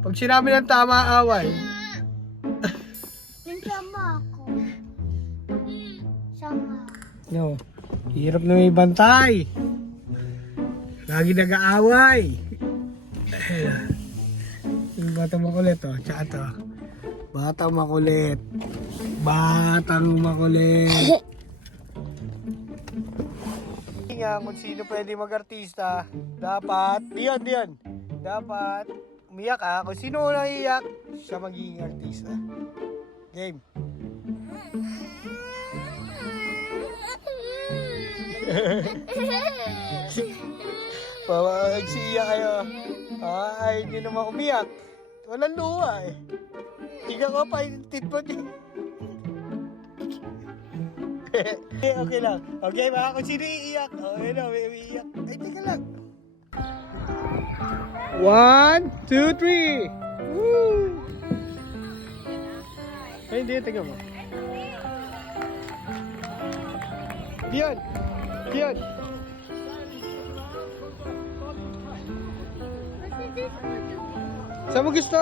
Pag sinabi ng tama, away. Sama ako. Sama. No. Hirap na may bantay. Lagi nag-aaway. Yung batang makulit, oh. Tsaka to. Batang makulit. Batang makulit. Nga, kung sino pwede mag-artista, dapat, Dion. Dapat, umiyak ka. Kung sino unang iiyak, siya magiging artista. Game. Pawagsiya kayo. Ay, hindi naman umiyak. Walang luha eh. Tingnan ko pa yung titpot eh. Okay lang. Okay ba? Kung sino iiyak. Okay na, may iiyak. Ay, tika lang. 1, 2, 3. Woo! Ay, hindi. Tingnan mo. Diyan. Saan mo gusto?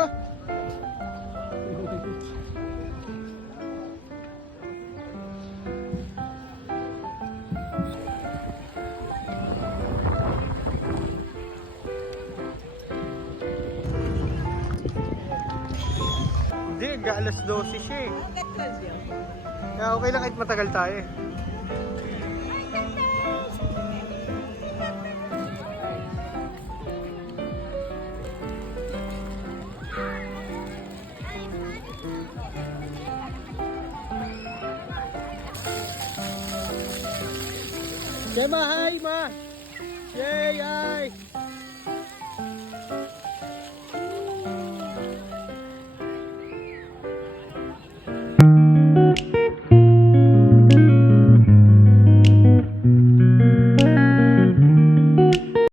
Hindi, alas 12 siya eh. Kaya okay lang kahit matagal tayo eh. Kema, hi ma!